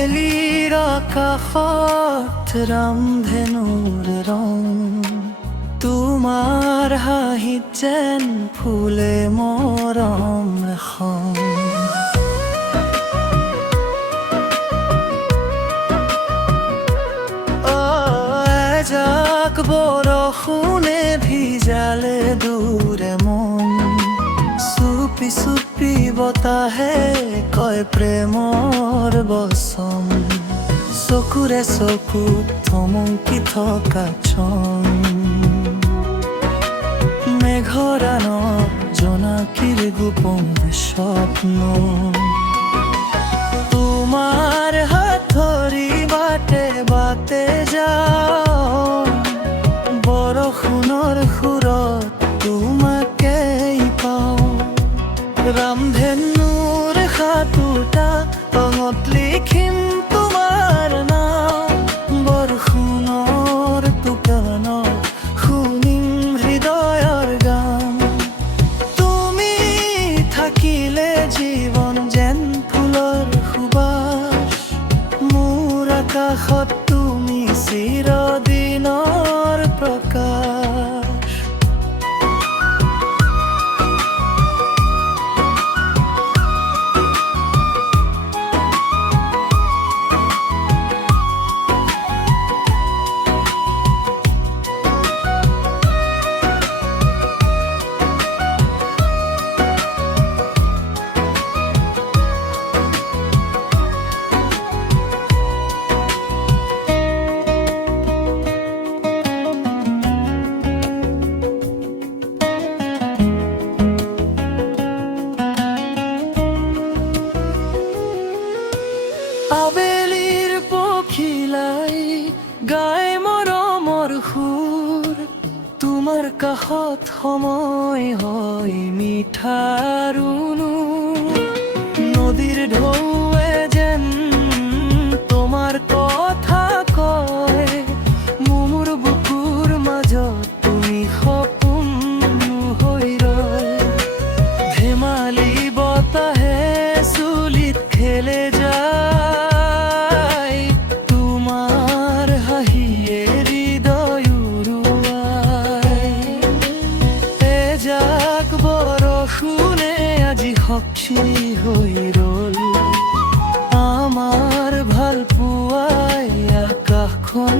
আবেলিৰ আকাশত ৰামধেনুৰ ৰং, তোমাৰ হাঁহিত যেন ফুলে মৰম এখন। এজাক বৰষুণে ভিজালে দূৰে মন, চুপি চুপি বতাহে কয় প্ৰেমৰ বচন। চকুৰে চকু থমকি থকা ক্ষণ, মেঘৰানত জোনাকীৰ গোপন স্বপ্ন। তোমাৰ হাত ধৰি বাটে বাটে যাওঁ, বৰষুণৰ সুৰত তোমাকেই পাওঁ। ৰামধেনুৰ সাতোটা ৰঙত লিখিম তোমাৰ নাম, বৰষুণৰ টোকানত শুনিম হৃদয়ৰ গান। তুমি থাকিলে জীৱন যেন ফুলৰ সুবাস, মোৰ আকাশত তুমি চিৰদিনৰ প্ৰকাশ। আবেলিৰ পখিলাই গায় মৰমৰ সুৰ, তোমাৰ কাষত সময় হয় মিঠাৰুনো। নদীৰ ঢৌৱে যেন তোমাৰ কথা কয়, মোৰ বুকুৰ মাজত তুমি সপোন হৈ ৰয়। ধেমালি বতাহে চুলিত খেলে যায়, তোমাৰ হাঁহিয়ে হৃদয় উৰুৱাই। এজাক বৰষুণে আজি সাক্ষী হৈ ৰ'ল, আমাৰ ভাল পোৱাই আকাশখন